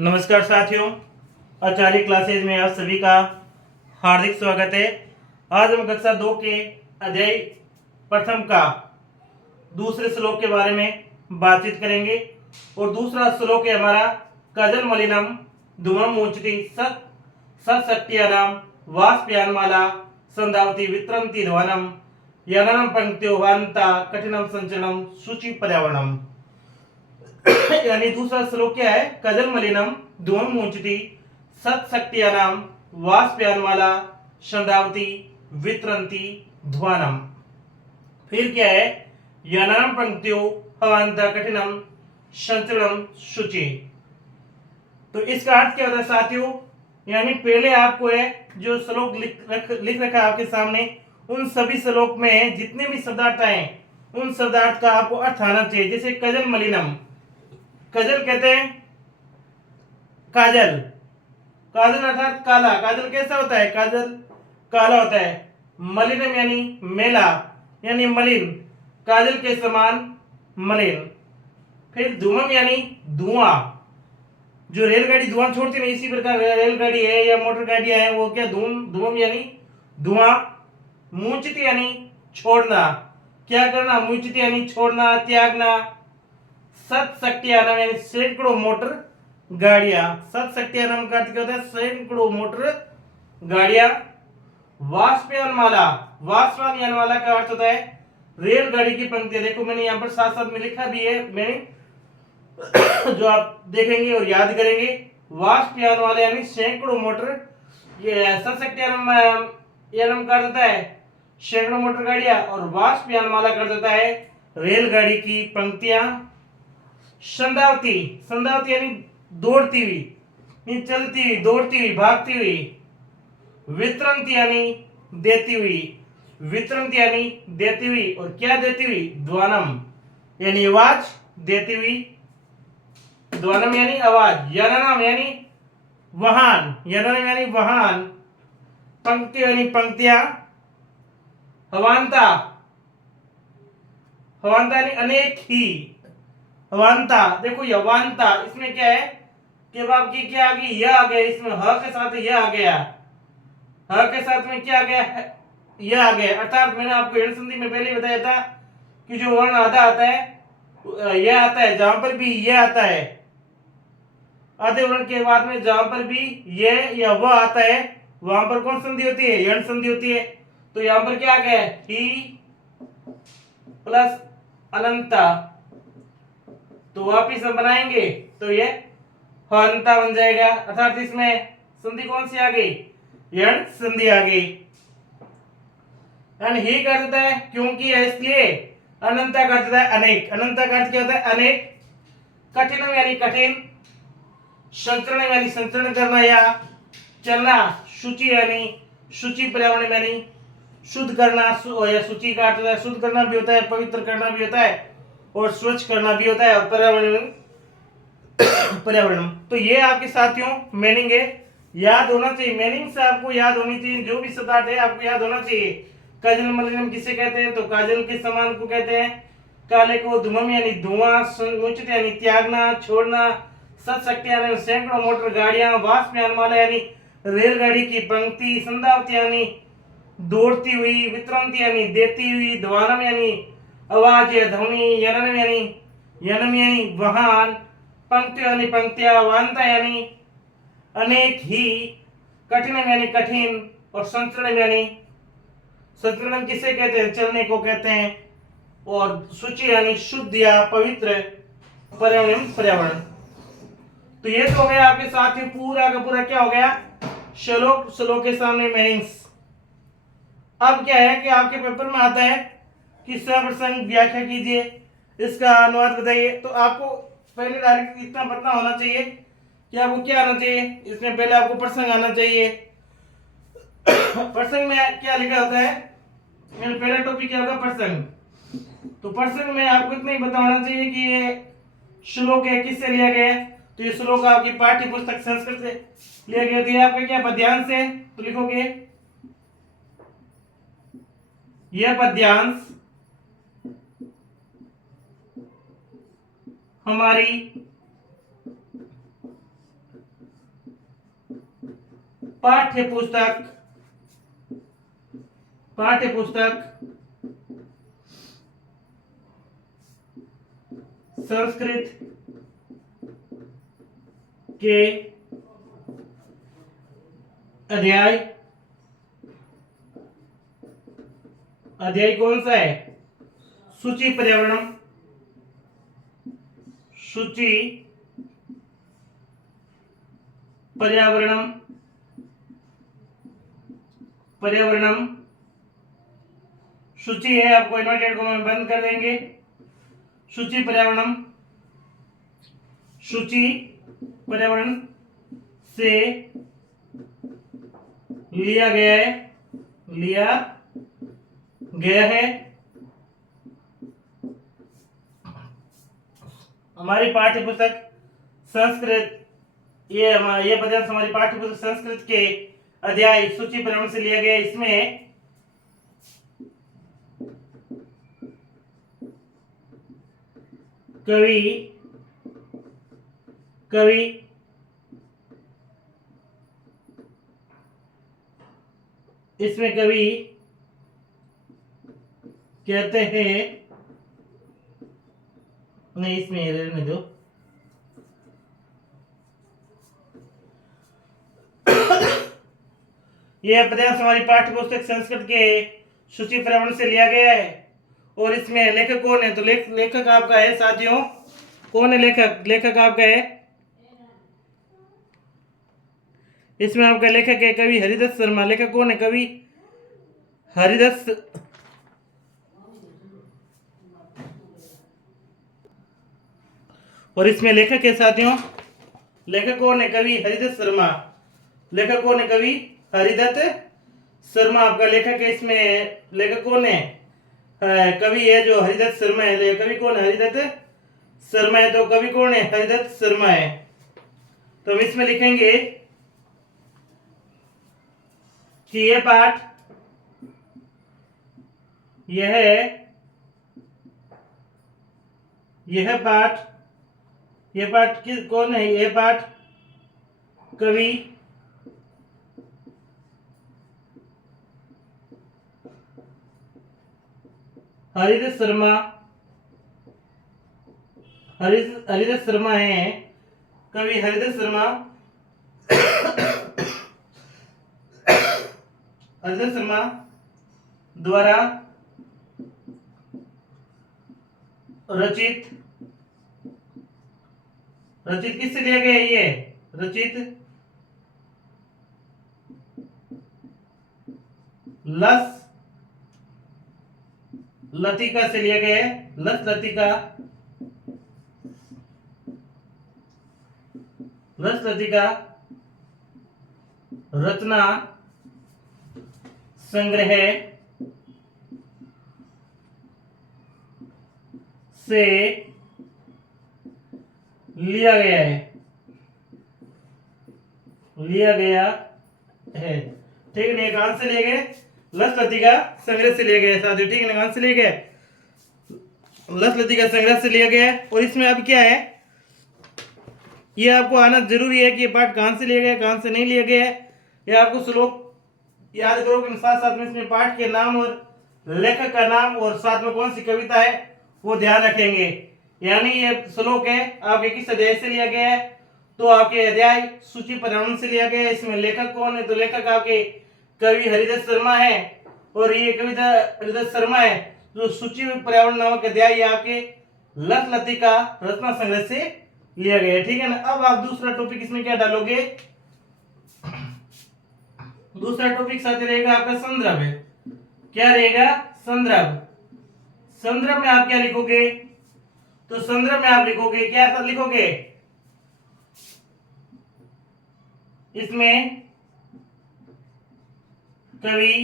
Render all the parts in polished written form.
नमस्कार साथियों, आचार्य क्लासेज में आप सभी का हार्दिक स्वागत है। आज हम कक्षा 2 के अध्याय प्रथम का दूसरे श्लोक के बारे में बातचीत करेंगे। और दूसरा श्लोक है हमारा कजल मलिनम धूमम मुंचति सत्सत्यानाम वाष्पयानमाला संधावती वित्रंति ध्वनम यननम पंक्त्यो वान्ता कठिनम संचलनम शुचि पर्यावरणम। यानी दूसरा श्लोक क्या है? कजल मलिनम धूमम मुंचति सत्सत्यानाम वाष्पयानमाला संधावती वित्रंति ध्वनम। फिर क्या है? यननम पंक्त्यो वान्ता कठिनम संचलनम शुचि। तो इसका अर्थ क्या होता है साथियों? यानी पहले आपको है जो श्लोक लिख रखा है आपके सामने, उन सभी श्लोक में जितने भी शब्दार्थ हैं उन शब्दार्थ का आपको अर्थ आना चाहिए। जैसे कजल मलिनम, कजल कहते हैं काजल, काजल अर्थात काला। काजल कैसा होता है? काजल काला होता है। मलिनम यानी मेला यानी मलिन, काजल के समान मलिन। फिर धूमम यानी धुआं, जो रेलगाड़ी धुआं छोड़ती है, इसी प्रकार रेलगाड़ी है या मोटर गाड़ियां हैं वो क्या धूमम यानी धुआं। मुंचति यानी छोड़ना, क्या करना? मुंचति यानी छोड़ना, त्यागना। सत्सत्यानाम यानी सैकड़ों मोटर गाड़ियां। सत्सत्यानाम का अर्थ क्या होता है? सैकड़ों मोटर गाड़ियां। वाष्पयानमाला, वाष्पयानमाला का अर्थ होता है रेलगाड़ी की पंक्तियां। देखो मैंने यहाँ पर साथ साथ में लिखा भी है, मैंने जो आप देखेंगे और याद करेंगे। वाष्पयानमाला यानी सैकड़ों मोटर, ये सत्सत्यानाम यानम का अर्थ होता है सैकड़ों मोटर गाड़ियां, और वाष्पयानमाला का अर्थ होता है रेलगाड़ी की पंक्तियां। संधावती, संधावती यानी दौड़ती हुई, चलती हुई, दौड़ती हुई, भागती हुई। वित्रंती यानी देती हुई, वित्रंती यानी देती हुई। और क्या देती हुई? ध्वनम यानी आवाज देती हुई। ध्वनम यानी आवाज। यननम यानी वाहन, यननम यानी वाहन। पंक्ति यानी पंक्तियां। हवांता, हवांता यानी अनेक ही। हवांता, देखो ये हवांता, इसमें क्या है कि अब आपकी क्या आ गई? यह आ गया, इसमें ह के साथ यह आ गया, ह के साथ में क्या आ गया? यह आ गया। अर्थात मैंने आपको यण संधि में पहले बताया था कि जो वर्ण आधा आता है यह आता है, जहां पर भी यह आता है आधे वर्ण के बाद में जहां पर भी यह या वह आता है वहां पर कौन संधि होती है? यण संधि होती है। तो यहां पर क्या आ गया? ही प्लस अनंता। तो वापिस हम बनाएंगे तो ये हंता बन जाएगा। अर्थात इसमें संधि कौन सी आ गई? यण संधि आ गई। ही कर देता है क्योंकि है इसलिए। अनंता कर देता है अनेक, अनंता का अर्थ क्या होता है? अनेक। कठिनम यानी कठिन। संचरण यानी संचरण करना या चलना। शुचि यानी शुचि पर्यावरण यानी शुद्ध करना, या शुचि का अर्थ होता है शुद्ध करना भी होता है, पवित्र करना भी होता है, और स्वच्छ करना भी होता है, और पर्यावरण पर्यावरण। तो ये आपके साथियों मीनिंग है, याद होना चाहिए। मीनिंग से आपको याद होनी चाहिए, जो भी शब्दार्थ है आपको याद होना चाहिए। काजल मलिनम किसे कहते हैं? तो काजल के समान को कहते हैं। काले को धूमम यानी धुआं, मुंचति यानी त्यागना, छोड़ना, सत्सत्यानाम सैकड़ों मोटर गाड़ियां, वाष्पयानमाला यानी रेलगाड़ी की पंक्ति, संधावती यानी दौड़ती हुई, वित्रंती यानी देती हुई, ध्वनम यानी आवाज या ध्वनि, यननम यानी वाहन, पंक्ति यानी पंक्तियां, वान्ता यानी अनेक ही, कठिनम यानी कठिन, और संचरणम यानी संचरणम किसे कहते हैं? चलने को कहते हैं। और शुचि यानी शुद्ध या पवित्र, पर्यावरण। तो ये तो हो गया आपके साथ ही पूरा का पूरा क्या हो गया? श्लोक के सामने मीनिंग्स। अब क्या है कि आपके पेपर में आता है कि सप्रसंग व्याख्या कीजिए, इसका अनुवाद बताइए। तो आपको पहले डायरेक्ट इतना पता होना चाहिए कि आपको क्या आना चाहिए। इसमें पहले आपको प्रसंग आना चाहिए। प्रसंग में क्या लिखा होता है? मेरा पहला टॉपिक क्या होगा? प्रसंग। तो प्रसंग में आपको इतना ही पता होना चाहिए कि ये श्लोक है, किससे लिया गया है। तो ये श्लोक आपकी पाठ्य पुस्तक संस्कृत से लिया गया। तो आपका क्या पद्यांश है? तो लिखोगे यह पद्यांश हमारी पाठ्य पुस्तक संस्कृत के अध्याय कौन सा है? सूची पर्यावरण सूची है, आपको इन्वर्टेड कॉमा में बंद कर देंगे। सूची पर्यावरण से लिया गया है हमारी पाठ्य पुस्तक संस्कृत, ये पदार्थ हमारी पाठ्य पुस्तक संस्कृत के अध्याय सूची पर्यावरण से लिया गया। इसमें कवि कहते हैं, नहीं इसमें रहने दो। यह पदार्थ हमारी पाठ्य पुस्तक संस्कृत के सूची पर्यावरण से लिया गया है और इसमें लेखक कौन है? तो लेखक आपका है साथियों, कौन है लेखक आपका है, इसमें आपका लेखक है कवि हरिदत्त शर्मा। लेखक कौन है? कवि हरिदत्त और इसमें लेखक है साथियों, लेखक कौन है? कवि हरिदत्त शर्मा। लेखक कौन है? कवि हरिदत्त शर्मा आपका लेखक है। इसमें लेखक कौन है? कवि है जो हरिदत्त शर्मा है। कवि कौन है? हरिदत्त शर्मा है। तो कवि कौन है? हरिदत्त शर्मा है। तो हम इसमें लिखेंगे कि यह पाठ कौन है? यह पाठ कवि हरिदत्त शर्मा है। कवि हरिदत्त शर्मा द्वारा रचित किससे लिया गया? ये रचित लतिका से लिया गया है। लतिका रचना संग्रह से लिया गया है। ठीक है, कहां से लिए गए? लस लतिका संग्रह से लिए गए साथियों। ठीक है, कहां से लिए गए? लस लतिका संग्रह से लिया गया। और इसमें अब क्या है, ये आपको आना जरूरी है कि ये पाठ कहां से लिया गया, कहां से नहीं लिया गया है। ये आपको श्लोक याद करोगे, साथ साथ में इसमें पाठ के नाम और लेखक का नाम और साथ में कौन सी कविता है वो ध्यान रखेंगे। यानी ये श्लोक है आपके किस अध्याय से लिया गया है? तो आपके अध्याय सूची पर्यावरण से लिया गया है। इसमें लेखक कौन है? तो लेखक आपके कवि हरिदत्त शर्मा है और ये कविता हरिदत्त शर्मा है जो सूची पर्यावरण नामक अध्याय आपके लस लतिका रचना संग्रह से लिया गया है। ठीक है ना। अब आप दूसरा टॉपिक इसमें क्या डालोगे? दूसरा टॉपिक साथ रहेगा आपका संदर्भ है। क्या रहेगा? संदर्भ में आप क्या लिखोगे? तो संदर्भ में आप लिखोगे क्या लिखोगे? इसमें कवि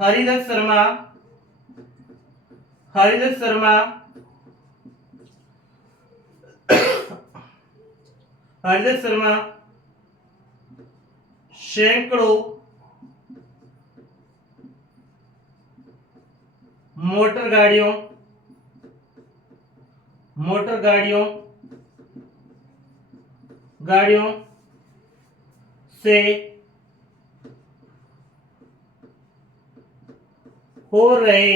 हरिदत्त शर्मा सैकड़ों मोटर गाड़ियों गाड़ियों से हो रहे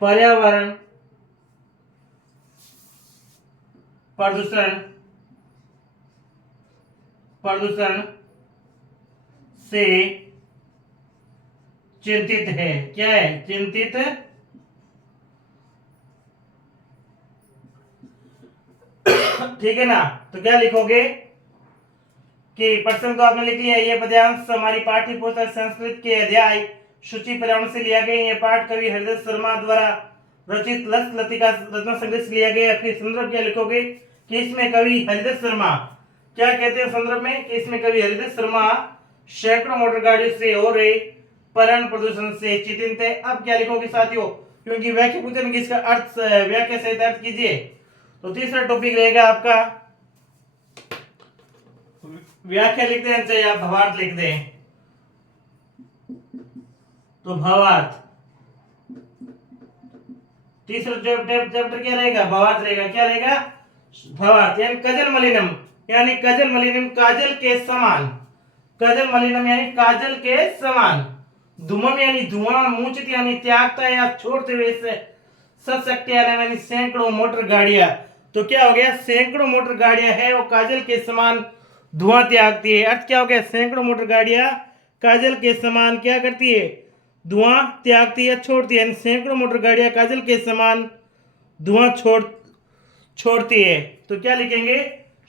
पर्यावरण प्रदूषण से चिंतित है। क्या है? चिंतित। ठीक है ना? तो क्या लिखोगे कि प्रश्न तो आपने लिख लिया। ये पद्यांश हमारी पाठ्य पुस्तक संस्कृत के अध्याय सूची पर्यावरण से लिया गया। ये पाठ कवि हरिदास शर्मा द्वारा रचित लस लतिका रत्न संग्रह से लिया गया। फिर संदर्भ क्या लिखोगे कि इसमें कवि हरिदास शर्मा क्या कहते हैं संदर्भ में कि इसमें कवि हरिदास शर्मा सैकड़ों मोटर गाड़ियों से हो रहे पर्यावरण प्रदूषण से चिंतित है। अब क्या लिखोगे साथियों, क्योंकि व्याख्या पूछेंगे इसका अर्थ व्याख्या सहित अर्थ कीजिए। तो तीसरा टॉपिक रहेगा आपका व्याख्या लिखते हैं चाहे आप भावार्थ लिख दें। तो भावार्थ तीसरा चैप्टर क्या रहेगा? भावार्थ रहेगा। क्या रहेगा? भावार्थ। यानी कजल मलिनम काजल के समान। कजल मलिनम यानी काजल के समान। धूमम यानी धुआं। मूंचित यानी त्यागता या छोड़ते हुए से सशक्ति यानी सैकड़ों मोटर गाड़ियां। तो क्या हो गया? सैकड़ों मोटर गाड़ियां है वो काजल के समान धुआं त्यागती है। अर्थ क्या हो गया? सैकड़ों मोटर गाड़ियां काजल के समान क्या करती है? धुआं त्यागती है, छोड़ती है। सैकड़ों मोटर गाड़ियां काजल के समान धुआं छोड़ती है। तो क्या लिखेंगे?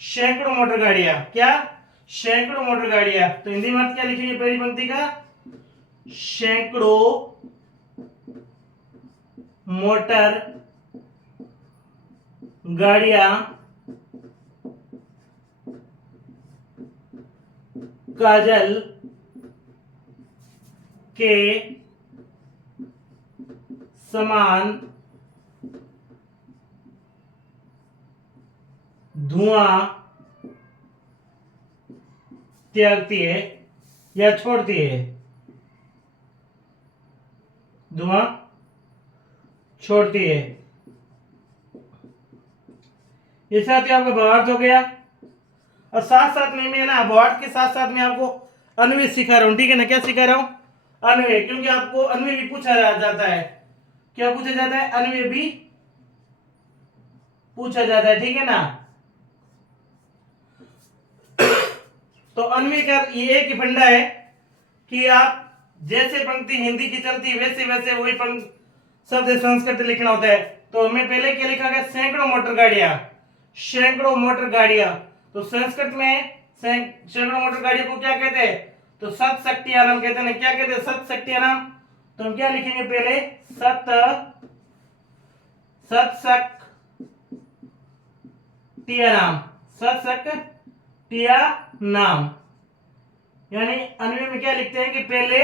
सैकड़ों मोटर गाड़ियां। क्या? सैकड़ों मोटर गाड़ियां। तो हिंदी में अर्थ क्या लिखेंगे पहली पंक्ति का? सैकड़ों मोटर गाड़ियां काजल के समान धुआं त्यागती है या छोड़ती है। धुआं छोड़ती है। ये साथ ही आपका भावार्थ हो गया। और साथ साथ में मैं ना भावार्थ के साथ साथ में आपको अन्वय सिखा रहा हूं। ठीक है ना? क्या सिखा रहा हूं? अन्वय। क्योंकि आपको अन्वय भी पूछा जाता है। क्या पूछा जाता है? अन्वय भी पूछा जाता है। ठीक है ना? तो अन्वय का ये एक ही फंडा है कि आप जैसे पंक्ति हिंदी की चलती वैसे वैसे वही शब्द संस्कृत लिखना होता है। तो हमें पहले क्या लिखा गया? सैकड़ों मोटर गाड़ियां। सैकड़ों मोटर गाड़ियां। तो संस्कृत में सैकड़ों मोटर गाड़ियों को क्या कहते हैं? तो सत शक्तियानम कहते हैं। क्या कहते हैं? सत शक्तियानम। तो हम क्या लिखेंगे पहले? सत शक्तियानाम। सत शक्तियानाम। यानी अन्वय में क्या लिखते हैं कि पहले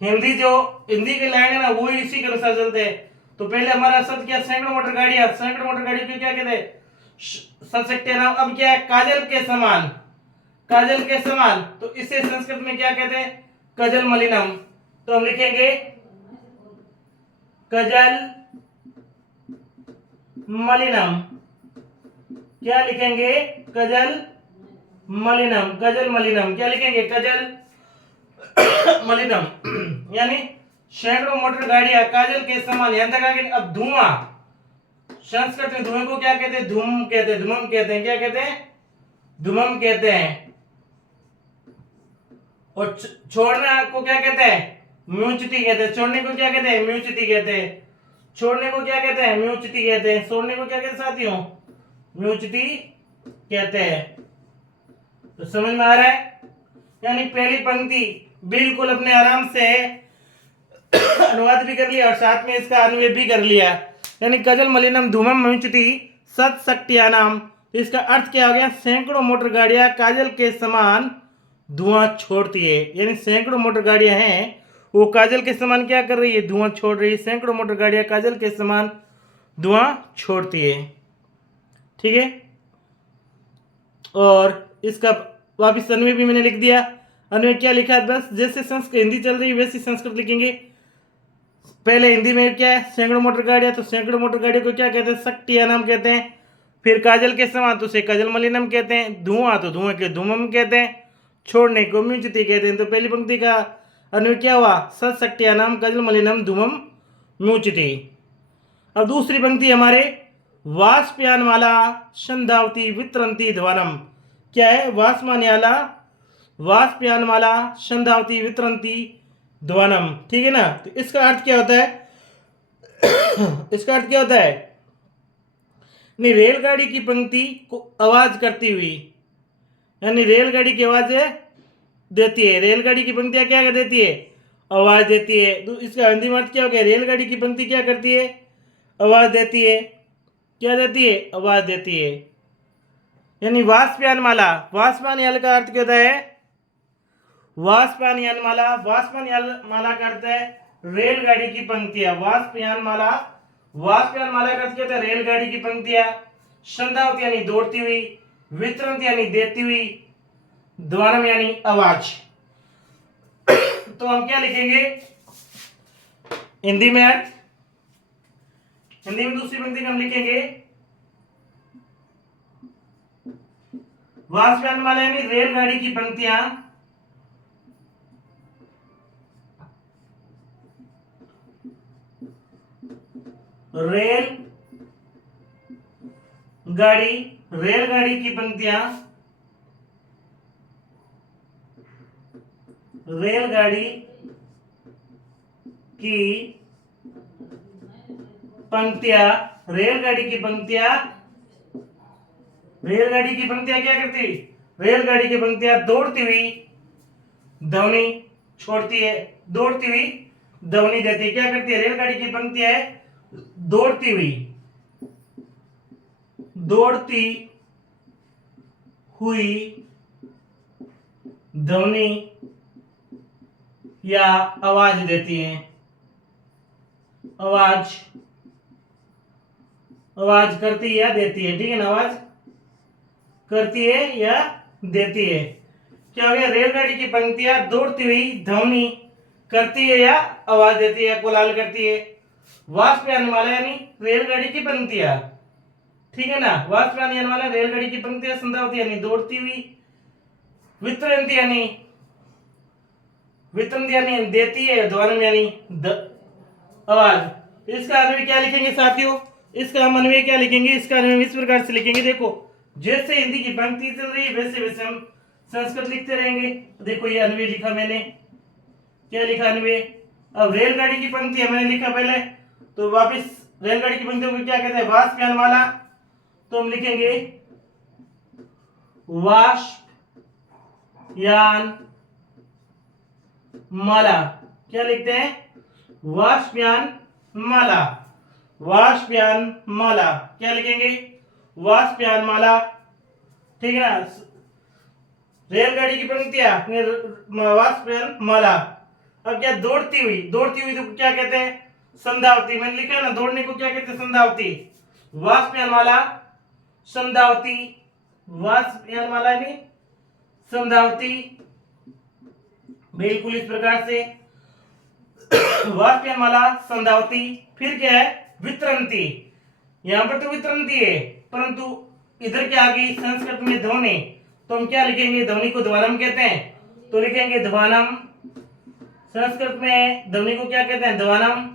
हिंदी की लाइन है ना वो इसी के अनुसार चलते हैं। तो पहले हमारा शब्द क्या? सैकड़ों मोटर गाड़ियां। सैकड़ों मोटर गाड़ियों को क्या कहते हैं? सशक्तियानाम। अब क्या है? काजल के समान। काजल के समान। तो इसे संस्कृत में क्या कहते हैं? कजल मलिनम। तो हम लिखेंगे कजल मलिनम। क्या लिखेंगे? कजल मलिनम। कजल मलिनम। क्या लिखेंगे? कजल मलिनम। यानी सैकड़ों मोटर गाड़ियां काजल के समान। यहां तक आगे। अब धुआं। संस्कृत में धुएं को क्या कहते हैं? धूम कहते हैं। धुमम कहते हैं। क्या कहते हैं? धुमम कहते हैं। और छोड़ना को क्या कहते हैं? म्यूचती कहते हैं। छोड़ने को क्या कहते हैं? म्यूचती कहते हैं। छोड़ने को क्या कहते हैं? म्यूचती कहते हैं। छोड़ने को क्या कहते हैं साथियों? म्यूचती कहते हैं। तो समझ में आ रहा है? यानी पहली पंक्ति बिल्कुल अपने आराम से अनुवाद भी कर लिया और साथ में इसका अन्वय भी कर लिया। यानी कजल मलिनम धूमम म्यूचती सत शक्तियानाम। तो इसका अर्थ क्या हो गया? सैकड़ों मोटर गाड़ियां काजल के समान धुआं छोड़ती है। यानी सैकड़ों मोटर गाड़ियां हैं वो काजल के समान क्या कर रही है? धुआं छोड़ रही है। सैकड़ों मोटर गाड़ियां काजल के समान धुआं छोड़ती है। ठीक है? और इसका वापिस अन्वय भी मैंने लिख दिया। अन्वय क्या लिखा है? बस जैसे संस्कृत हिंदी चल रही है वैसी संस्कृत लिखेंगे। पहले हिंदी में क्या है, सैकड़ों मोटर गाड़ियां, तो सैकड़ों मोटर गाड़ियों को क्या कहते हैं, शक्तियानम कहते हैं। फिर काजल के समान तो उसे काजल मलिनम कहते हैं। धुआं तो धुआं के धूमम कहते हैं। छोड़ने को म्यूचिति कहते हैं। तो पहली पंक्ति का अन्वय क्या हुआ, सशक्तियानम काजल मलिनम धूमम म्यूचिति। अब दूसरी पंक्ति हमारे वाष्पयानमाला संधावती वितरंती ध्वनम, क्या है, वाष्पयानमाला संधावती वितरंती ध्वनम, ठीक है ना। तो इसका अर्थ क्या होता है इसका अर्थ क्या होता है, नहीं, रेलगाड़ी की पंक्ति को आवाज करती हुई, यानी रेलगाड़ी की आवाज देती है। रेलगाड़ी की पंक्तियां क्या कर देती है, आवाज देती है। तो इसका हिंदी में अर्थ क्या हो गया, रेलगाड़ी की पंक्ति क्या करती है, आवाज देती है। क्या देती है, आवाज देती है। यानी वाष्पयानमाला, वाष्पयान का अर्थ क्या होता है, वाष्पयानमाला, वाष्पयानमाला का अर्थ है रेलगाड़ी की पंक्तियां। वाष्पयानमाला, वाष्पयानमाला का अर्थ क्या होता है, रेलगाड़ी की पंक्तियां। संधावती यानी दौड़ती हुई, वितरण यानी देती हुई, ध्वनम यानी आवाज। तो हम क्या लिखेंगे हिंदी में अर्थ, हिंदी में दूसरी पंक्ति में हम लिखेंगे वाष्पयानमाला यानी रेलगाड़ी की पंक्तियां, रेलगाड़ी की पंक्तियां, रेलगाड़ी की पंक्तियां, रेलगाड़ी की पंक्तियां, रेलगाड़ी की पंक्तियां क्या करती, रेलगाड़ी की पंक्तियां दौड़ती हुई ध्वनि छोड़ती है, दौड़ती हुई ध्वनि देती है। क्या करती है, रेलगाड़ी की पंक्तियां दौड़ती हुई ध्वनि या आवाज देती है। आवाज करती है या देती है, ठीक है ना, आवाज करती है या देती है। क्या हो गया, रेलगाड़ी की पंक्तियां दौड़ती हुई ध्वनि करती है या आवाज देती है, कोलाहल करती है। वाष्पयानमाला यानी रेलगाड़ी की पंक्तियां, ठीक है ना, वाष्पयानमाला रेलगाड़ी की पंक्तियां, संधावती यानी दौड़ती हुई, वितरंती यानी देती है, ध्वनम यानी आवाज। इसका अन्वय क्या लिखेंगे साथियों, इसका हम अन्वय क्या लिखेंगे, इसका अन्वय इस प्रकार से लिखेंगे, देखो जैसे हिंदी की पंक्ति चल रही है वैसे वैसे हम संस्कृत लिखते रहेंगे। देखो ये अन्वय लिखा मैंने, क्या लिखा अन्वय। अब रेलगाड़ी की पंक्ति है मैंने लिखा पहले, तो वापस रेलगाड़ी की पंक्तियों को क्या कहते हैं, वाष्पयानमाला। तो हम लिखेंगे वाष्पयानमाला, क्या लिखते हैं, वाष्पयानमाला, वाष्पयानमाला, क्या लिखेंगे, वाष्पयानमाला, ठीक है ना। रेलगाड़ी की पंक्तियां वाष्पयानमाला। अब क्या, दौड़ती हुई तो क्या कहते हैं, संधावती। मैंने लिखा है ना, दौड़ने को क्या कहते हैं, संधावती। वाष्पयानमाला संधावती, वाष्पयानमाला यानी संधावती, बिल्कुल इस प्रकार से वाष्पयानमाला संधावती। फिर क्या है, वितरंती, यहां पर तो वितरंती है परंतु इधर क्या आ गई संस्कृत में ध्वनि, तो हम क्या लिखेंगे, ध्वनि को ध्वनम कहते हैं, तो लिखेंगे ध्वनम। संस्कृत में ध्वनि को क्या कहते हैं, ध्वनम।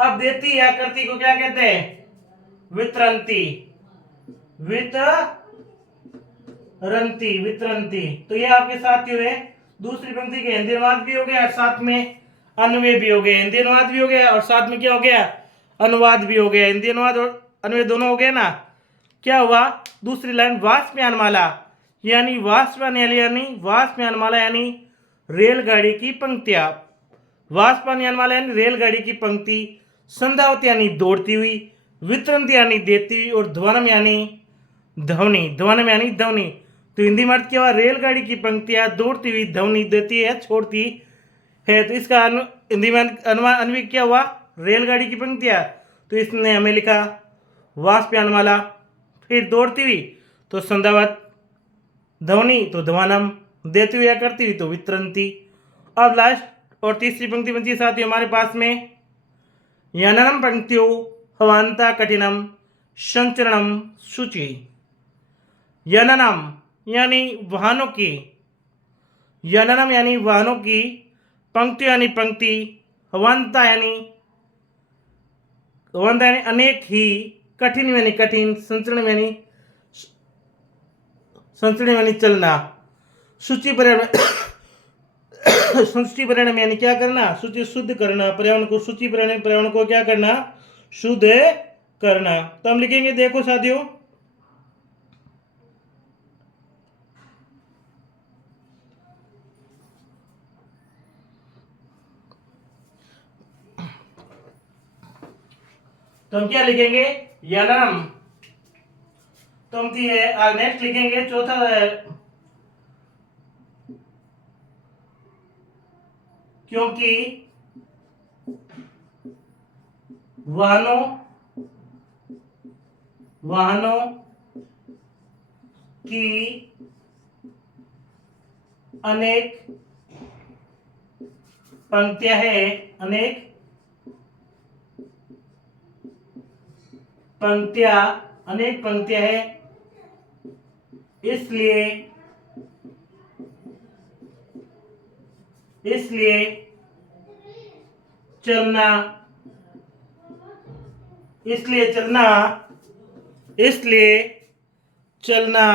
अब देती या करती को क्या कहते हैं, वितरंती, वितरंती। तो ये आपके साथ हुए दूसरी पंक्ति के हिंदी अनुवाद भी हो गया और साथ में अन्वय भी हो गया। हिंदी अनुवाद भी हो गया और साथ में क्या हो गया, अनुवाद भी हो गया। हिंदी अनुवाद और अन्वय दोनों हो गए ना। क्या हुआ, दूसरी लाइन वाष्पयानमाला यानी वाष्पयानमाला यानी रेलगाड़ी की पंक्तियां, वाष्पयानमाला यानी रेलगाड़ी की पंक्ति, संधावती यानी दौड़ती हुई, वितरंती यानी देती हुई और ध्वनम यानी ध्वनि। तो हिंदी में अर्थ क्या हुआ, रेलगाड़ी की पंक्तियां दौड़ती हुई ध्वनि देती है, छोड़ती है। तो इसका हिंदी में अन्वय क्या हुआ, रेलगाड़ी की पंक्तियां, तो इसने हमें लिखा वाष्पयानमाला। फिर दौड़ती हुई तो संधावत, ध्वनि तो ध्वनम, देती हुई या करती हुई तो वितरंती। अब लास्ट और तीसरी पंक्ति बनती है साथियों हमारे पास में यननम पंक्तियों हवांता कठिनम संचरणम सूची। यननम यानी वाहनों की, यननम यानी वाहनों की, पंक्ति यानी पंक्ति, हवांता यानी अनेक ही, कठिन यानी कठिन, संचरण यानी चलना, सूची पर्यावरण सूची पर्यावरण यानी क्या करना, सूची शुद्ध करना, पर्यावरण को सूची पर्यावरण को क्या करना, शुद्ध करना। तो हम लिखेंगे, देखो साथियों, तो हम क्या लिखेंगे, यननम। तो हम नेक्स्ट लिखेंगे, चौथा है क्योंकि वाहनों की अनेक पंक्तियां हैं, अनेक पंक्तियां हैं, इसलिए चलना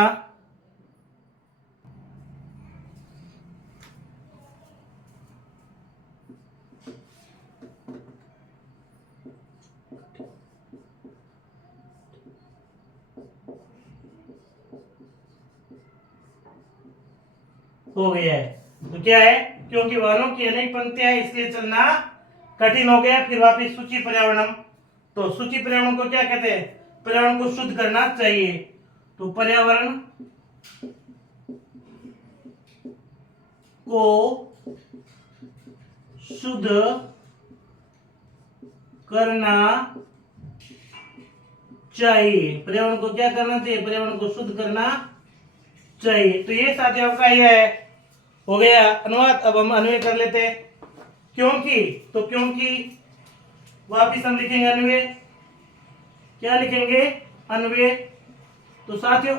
हो गया है। तो क्या है, क्योंकि वाहनों की अनेक पंक्तियां हैं इसलिए चलना कठिन हो गया। फिर वापिस सूची पर्यावरण। तो सूची पर्यावरण को क्या कहते हैं, पर्यावरण को शुद्ध करना चाहिए। तो पर्यावरण को शुद्ध करना चाहिए, पर्यावरण को क्या करना चाहिए, पर्यावरण को शुद्ध करना चाहिए। तो ये साथियों आपका ये हो गया अनुवाद। अब हम अन्वय कर लेते हैं। क्योंकि, तो क्योंकि वापिस हम लिखेंगे अन्वय। क्या लिखेंगे, अन्वय। तो साथियों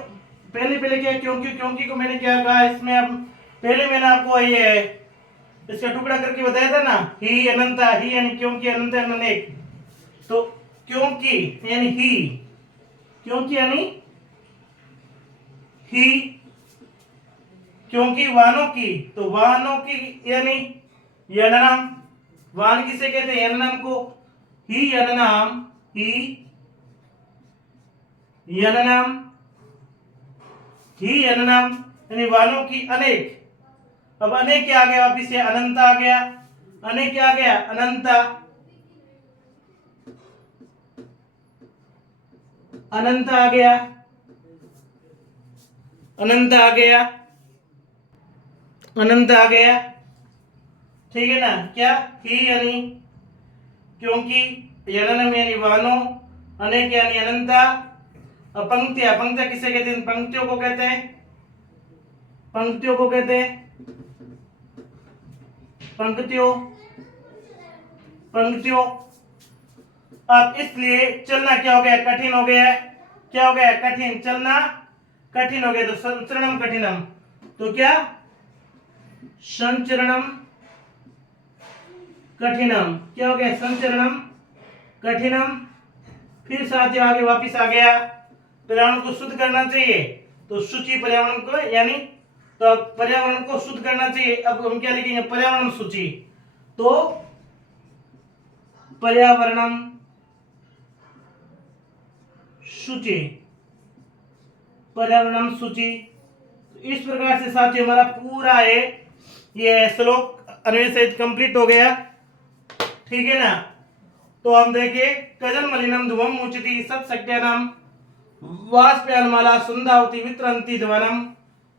पहले क्या, क्योंकि को मैंने क्या कहा, इसमें अब पहले मैंने आपको ये इसका टुकड़ा करके बताया था ना, ही अनंता, ही यानी क्योंकि, अनंत अनेक। तो क्योंकि यानी ही, क्योंकि यानी ही, क्योंकि वाहनों की, तो वाहनों की यानी यननम, वाहन किसे कहते हैं, यननम को। ही यननम, ही यननम, ही यननम यानी वाहनों की अनेक। अब अनेक क्या आ गया, वापिस से अनंत आ गया। अनेक क्या आ गया, अनंत, अनंत आ गया, अनंत आ गया, अनंत आ गया। ठीक है ना, क्या, ही यानी क्योंकि, यननम यानी वाहनों, अनेक यानी अनंता। पंक्तियां, पंक्तियां किसे कहते हैं, पंक्तियों को कहते हैं, पंक्तियों को कहते हैं, पंक्तियों, पंक्तियों। अब इसलिए चलना क्या हो गया, कठिन हो गया। क्या हो गया, कठिन, चलना कठिन हो गया। तो संचरणम कठिनम, तो क्या, संचरणम कठिनम, क्या हो गया, संचरणम कठिनम। फिर साथियों आगे वापिस आ गया, पर्यावरण को शुद्ध करना चाहिए। तो सूची पर्यावरण को यानी, तो पर्यावरण को शुद्ध करना चाहिए। अब हम क्या लिखेंगे, पर्यावरण सूची। तो पर्यावरणम सूची, पर्यावरणम सूची। इस प्रकार से साथियों हमारा पूरा ये श्लोक अन्वय सहित कंप्लीट हो गया। ठीक है ना। तो हम देखिए, कजल मलिनम धुवम मुचति सत्सत्यानाम वाष्पयानमाला सुंदावती वित्रंती ध्वनम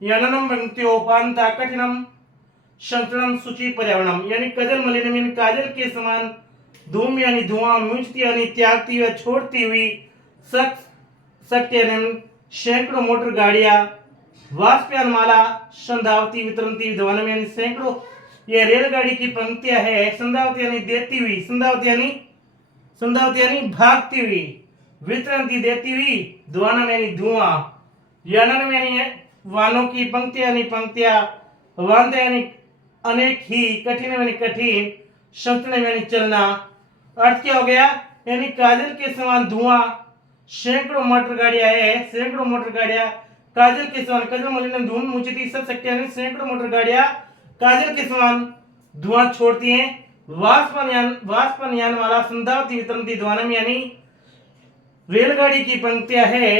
यननम पंक्त्योपांता कठिनम संचरणम सूची पर्यावरणम। यानी कजल मलिनम यानी काजल के समान, धूम यानी धुआं, मुचति यानी त्यागती व छोड़ती हुई सत्यानम सैकड़ों मोटर गाड़ियां, वाष्पयानमाला संधावती वितरंती ध्वनम यानी सैकड़ों ये रेलगाड़ी की पंक्तियां है। संधावती यानी देती हुई, संधावती यानी संधावती यानी भागती हुई, वितरणती देती हुई, ध्वानम यानी धुआं, यानम यानी वाहनों की, पंक्ति यानी पंक्तियां, वाहन यानी अनेक ही, कठिन यानी कठिन, संचरण यानी चलना। अर्थ क्या हो गया? यानी काजल के समान धुआं, सैकड़ों मोटर गाड़ियां है, सैकड़ों मोटर गाड़ियां काजल के समान, कजल मलिनम धूम मुचती सब शक्ति यानी सैकड़ों मोटर गाड़ियां काजल के समान धुआं छोड़ती हैं। वाष्पन यान वाला संधावती वितरणती ध्वनिम यानी रेलगाड़ी की पंक्तियां है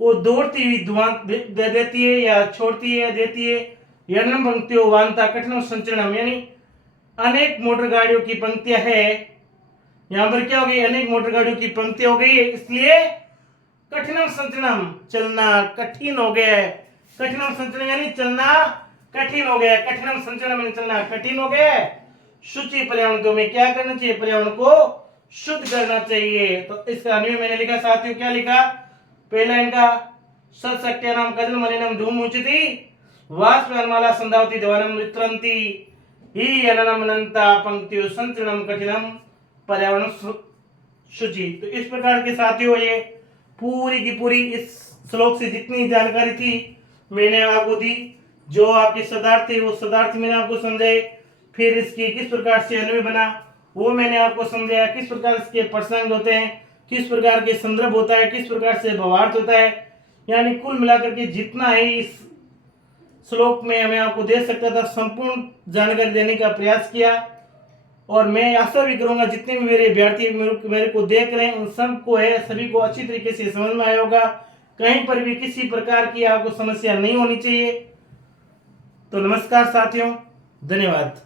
वो दौड़ती हुई धुआं दे देती है या छोड़ती है देती है। यनम पंक्तियों वांता कठिन संचरणम यानी अनेक मोटर गाड़ियों की पंक्तियां है। यहां पर क्या हो गई? अनेक मोटर गाड़ियों की पंक्तियां हो गई है, इसलिए कठिनम संचरणम चलना कठिन हो गया है। कठिनम संचरण यानी चलना कठिन हो गया, कठिनम संचरणम यानी चलना कठिन हो गया है। शुचि पर्यावरण को में क्या करना चाहिए? पर्यावरण को शुद्ध करना चाहिए। तो इस कहानी में मैंने लिखा साथियों, क्या लिखा? पहला इनका सत्सत्य नाम कजल मलिनम धूम मुचती वाष्पमाला संधावती ध्वनिम वितरंती ही अननम अनंता पंक्तियों संचरणम कठिनम पर्यावरण शुचि। तो इस प्रकार के साथियों ये पूरी की पूरी इस श्लोक से जितनी जानकारी थी मैंने आपको दी। जो आपके शब्दार्थ थे वो शब्दार्थ मैंने आपको समझाए, फिर इसकी किस प्रकार से अन्वय बना वो मैंने आपको समझाया, किस प्रकार इसके प्रसंग होते हैं, किस प्रकार के संदर्भ होता है, किस प्रकार से भावार्थ होता है, यानी कुल मिलाकर के जितना है इस श्लोक में मैं आपको दे सकता था संपूर्ण जानकारी देने का प्रयास किया। और मैं आशा भी करूंगा जितने भी मेरे विद्यार्थी मेरे को देख रहे हैं उन सबको है सभी को अच्छी तरीके से समझ में आया होगा, कहीं पर भी किसी प्रकार की आपको समस्या नहीं होनी चाहिए। तो नमस्कार साथियों, धन्यवाद।